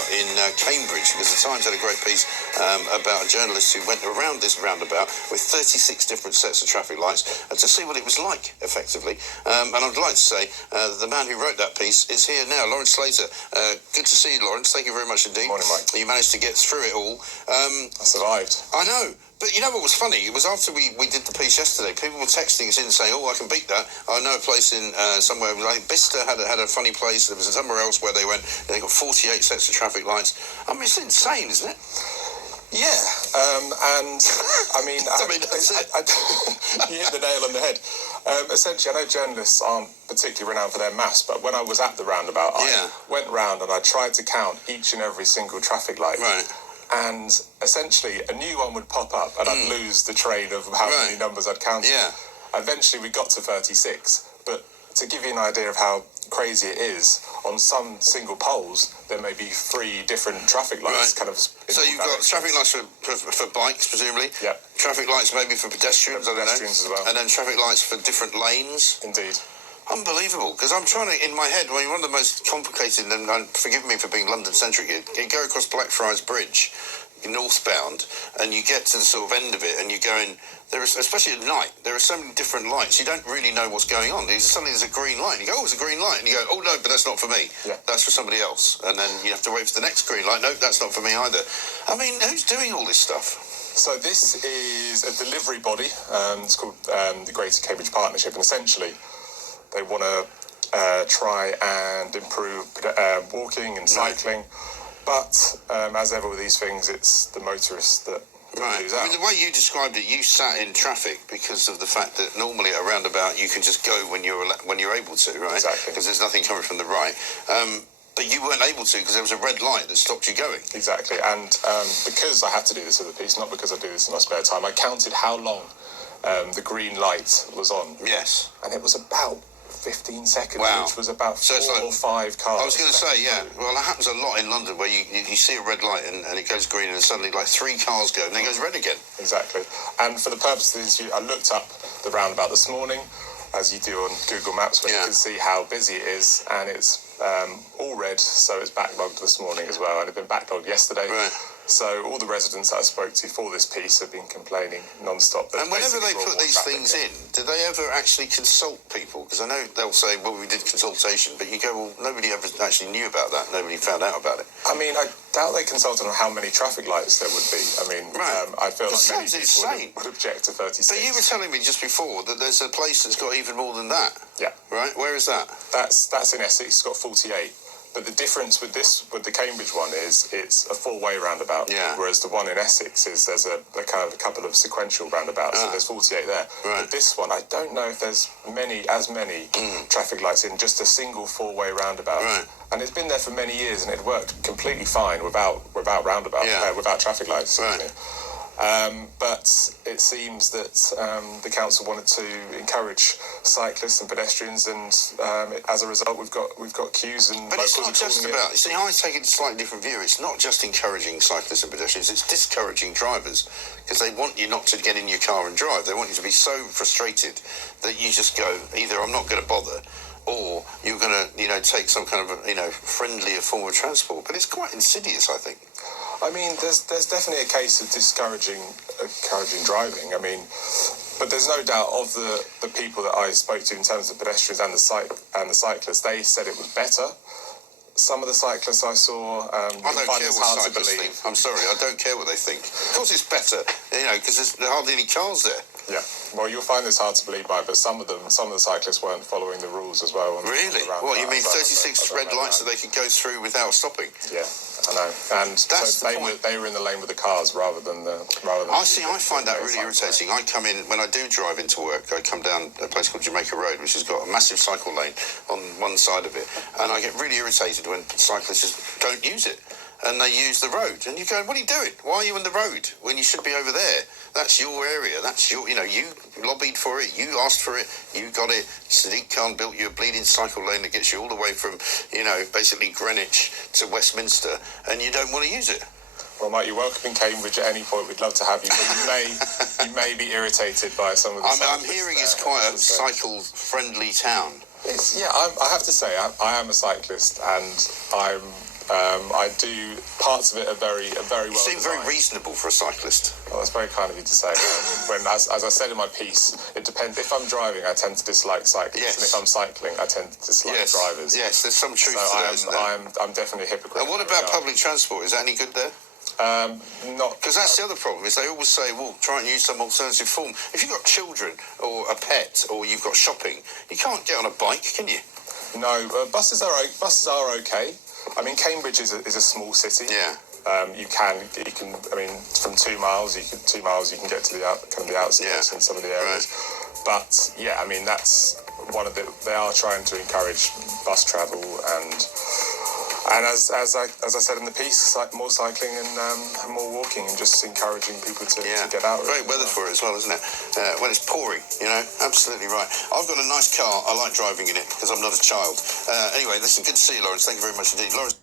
roundabout in Cambridge, because the Times had a great piece about a journalist who went around this roundabout with 36 different sets of traffic lights to see what it was like, effectively. And I'd like to say the man who wrote that piece is here now, Lawrence Slater. Good to see you, Lawrence. Thank you very much indeed. Morning, Mike. You managed to get through it all. I survived. I know. But you know what was funny? It was after we did the piece yesterday, people were texting us in saying, I can beat that. I know a place in somewhere, like Bicester had a funny place. There was somewhere else where they went, they got 48 sets of traffic lights. I mean, it's insane, isn't it? Yeah, and I mean, you hit the nail on the head. Essentially, I know journalists aren't particularly renowned for their maths, but when I was at the roundabout, I went round and I tried to count each and every single traffic light. Right. And essentially, a new one would pop up, and I'd lose the train of how many numbers I'd counted. Yeah. Eventually, we got to 36. But to give you an idea of how crazy it is, on some single poles, there may be 3 different traffic lights. Kind of. So you've got traffic lights for bikes, presumably. Yeah. Traffic lights maybe for pedestrians. I don't know. Pedestrians as well. And then traffic lights for different lanes. Indeed. Unbelievable, because I'm trying to, in my head, one of the most complicated, and forgive me for being London-centric, you go across Blackfriars Bridge, northbound, and you get to the sort of end of it, and you're going, especially at night, there are so many different lights, you don't really know what's going on. Suddenly there's a green light, and you go, it's a green light, and you go, no, but that's not for me. Yeah. That's for somebody else. And then you have to wait for the next green light. No, that's not for me either. I mean, who's doing all this stuff? So this is a delivery body. It's called the Greater Cambridge Partnership, and essentially they want to try and improve walking and cycling. But as ever with these things, it's the motorists that lose out. I mean, the way you described it, you sat in traffic because of the fact that normally at a roundabout you can just go when you're able to, right? Exactly. Because there's nothing coming from the right. But you weren't able to because there was a red light that stopped you going. Exactly. And because I had to do this as a piece, not because I do this in my spare time, I counted how long the green light was on. Yes. And it was about 15 seconds, wow. Which was about 4 or 5 cars. I was going to say, yeah. Well, that happens a lot in London where you see a red light and it goes green and suddenly like 3 cars go and then it goes red again. Exactly. And for the purpose of this interview, I looked up the roundabout this morning, as you do on Google Maps, where you can see how busy it is, and it's all red, so it's backlogged this morning as well, and it had been backlogged yesterday. Right. So all the residents that I spoke to for this piece have been complaining non-stop. And whenever they put these things in, do they ever actually consult people? Because I know they'll say, well, we did consultation, but you go, well, nobody ever actually knew about that. Nobody found out about it. I mean, I doubt they consulted on how many traffic lights there would be. I mean, I feel like many people would object to 36. But you were telling me just before that there's a place that's got even more than that. Yeah. Right? Where is that? That's in Essex. It's got 48. But the difference with the Cambridge one is it's a 4-way roundabout, whereas the one in Essex is there's a kind of a couple of sequential roundabouts, so there's 48 there. Right. But this one, I don't know if there's as many traffic lights in just a single 4-way roundabout. Right. And it's been there for many years, and it worked completely fine without roundabout, without traffic lights. Right. But it seems that the council wanted to encourage cyclists and pedestrians, and as a result, we've got queues and. But it's not just about. You see, I take a slightly different view. It's not just encouraging cyclists and pedestrians; it's discouraging drivers because they want you not to get in your car and drive. They want you to be so frustrated that you just go, either I'm not going to bother, or you're going to, take some kind of, friendlier form of transport. But it's quite insidious, I think. I mean, there's definitely a case of discouraging driving. I mean, but there's no doubt of the people that I spoke to in terms of pedestrians and the cyclists. They said it was better. Some of the cyclists I saw, I don't care what cyclists think. I'm sorry, I don't care what they think. Of course, it's better, because there's hardly any cars there. Yeah. Well, you'll find this hard to believe, Mike, but some of the cyclists weren't following the rules as well. Really? What, you mean 36 red lights that they could go through without stopping? Yeah, I know. And so they were in the lane with the cars rather than. I find that really irritating. I come in, when I do drive into work, I come down a place called Jamaica Road, which has got a massive cycle lane on one side of it, and I get really irritated when cyclists just don't use it. And they use the road. And you go, what are you doing? Why are you on the road when you should be over there? That's your area. That's your, you lobbied for it. You asked for it. You got it. Sadiq Khan built you a bleeding cycle lane that gets you all the way from, basically Greenwich to Westminster. And you don't want to use it. Well, Mike, you're welcome in Cambridge at any point. We'd love to have you. But you may be irritated by some of the I'm hearing it's quite a cycle-friendly town. I have to say, I am a cyclist, and I'm I do parts of it are very well. You seem very designed. reasonable for a cyclist. Well, that's very kind of you to say. As I said in my piece, it depends. If I'm driving, I tend to dislike cyclists, Yes. and if I'm cycling, I tend to dislike Yes, drivers. yes, there's some truth So to that, isn't there? I'm definitely a hypocrite. And what in that about regard. public transport? Is that any good there? Not Because that's the other problem, is they always say, well, try and use some alternative form. If you've got children or a pet or you've got shopping, you can't get on a bike, can you? No, buses are okay. I mean, Cambridge is a small city. Yeah. You can. I mean, from 2 miles, you can get to the outskirts in some of the areas. Right. But yeah, I mean, that's one of the. They are trying to encourage bus travel and as I said in the piece, more cycling and more walking, and just encouraging people to get out. Great weather for it as well, isn't it? When it's pouring, absolutely right. I've got a nice car. I like driving in it because I'm not a child. Anyway, listen, good to see you, Lawrence. Thank you very much indeed, Lawrence.